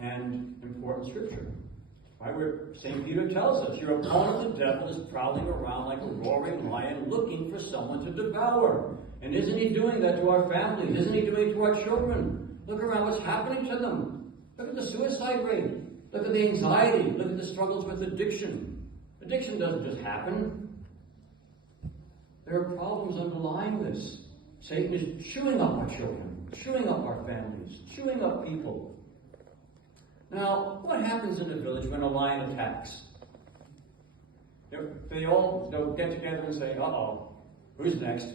and important scripture. Right? Where St. Peter tells us, your opponent, the devil, is prowling around like a roaring lion looking for someone to devour. And isn't he doing that to our families? Isn't he doing it to our children? Look around what's happening to them. Look at the suicide rate. Look at the anxiety. Look at the struggles with addiction. Addiction doesn't just happen. There are problems underlying this. Satan is chewing up our children, chewing up our families, chewing up people. Now, what happens in a village when a lion attacks? They'll get together and say, uh-oh, who's next?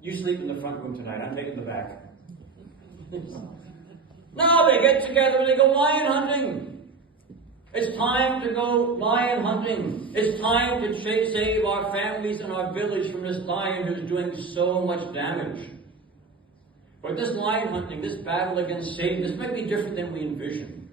You sleep in the front room tonight, I'm taking the back. No, they get together and they go lion hunting. It's time to go lion hunting. It's time to save our families and our village from this lion who's doing so much damage. But this lion hunting, this battle against Satan, this might be different than we envision.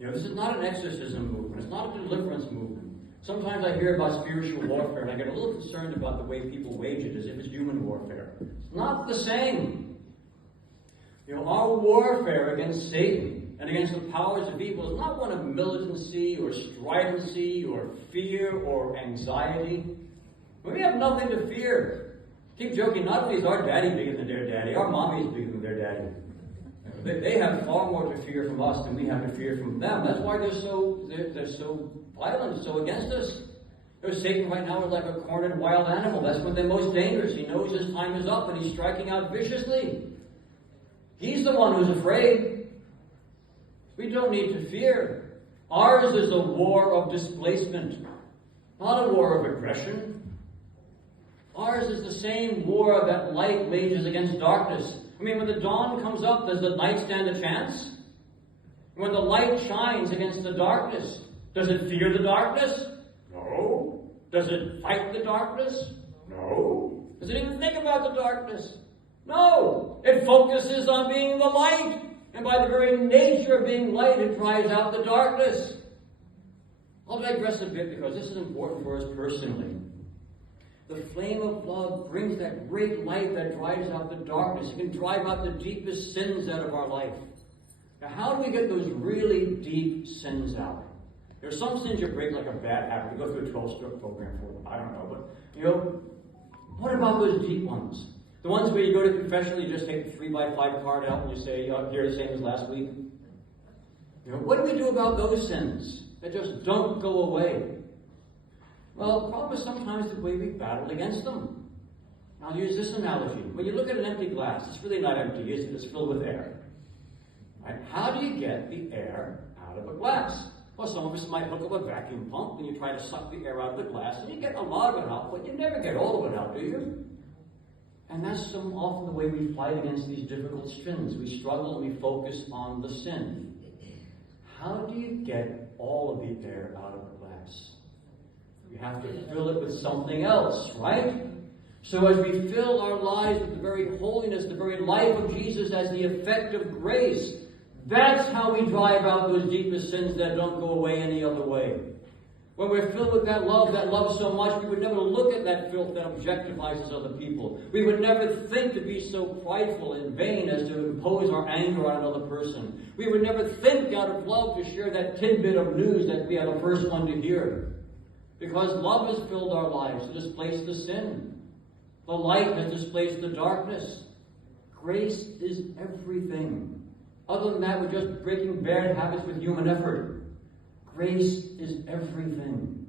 This is not an exorcism movement. It's not a deliverance movement. Sometimes I hear about spiritual warfare, and I get a little concerned about the way people wage it, as if it's human warfare. It's not the same. Our warfare against Satan and against the powers of evil is not one of militancy or stridency or fear or anxiety. We have nothing to fear. Keep joking, not only is our daddy bigger than their daddy, our mommy is bigger than their daddy. They have far more to fear from us than we have to fear from them. That's why they're so violent, so against us. Satan right now is like a cornered wild animal. That's when they're most dangerous. He knows his time is up and he's striking out viciously. He's the one who's afraid. We don't need to fear. Ours is a war of displacement, not a war of aggression. Ours is the same war that light wages against darkness. When the dawn comes up, does the night stand a chance? When the light shines against the darkness, does it fear the darkness? No. Does it fight the darkness? No. Does it even think about the darkness? No. It focuses on being the light. And by the very nature of being light, it drives out the darkness. I'll digress a bit because this is important for us personally. The flame of love brings that great light that drives out the darkness. It can drive out the deepest sins out of our life. Now, how do we get those really deep sins out? There are some sins you break like a bad habit. We go through a 12-step program for them. I don't know. But, what about those deep ones? The ones where you go to confession, you just take the 3x5 card out and you say, here the same as last week. What do we do about those sins that just don't go away? Well, the problem is sometimes the way we battle against them. I'll use this analogy. When you look at an empty glass, it's really not empty, is it? It's filled with air. Right? How do you get the air out of a glass? Well, some of us might hook up a vacuum pump and you try to suck the air out of the glass and you get a lot of it out, but you never get all of it out, do you? And that's often the way we fight against these difficult sins. We struggle and we focus on the sin. How do you get all of the air out of a glass? You have to fill it with something else, right? So as we fill our lives with the very holiness, the very life of Jesus as the effect of grace, that's how we drive out those deepest sins that don't go away any other way. When we're filled with that love so much, we would never look at that filth that objectifies other people. We would never think to be so prideful and vain as to impose our anger on another person. We would never think out of love to share that tidbit of news that we are the first one to hear. Because love has filled our lives to displace the sin. The light has displaced the darkness. Grace is everything. Other than that, we're just breaking bad habits with human effort. Grace is everything.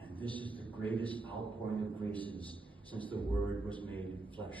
And this is the greatest outpouring of graces since the Word was made flesh.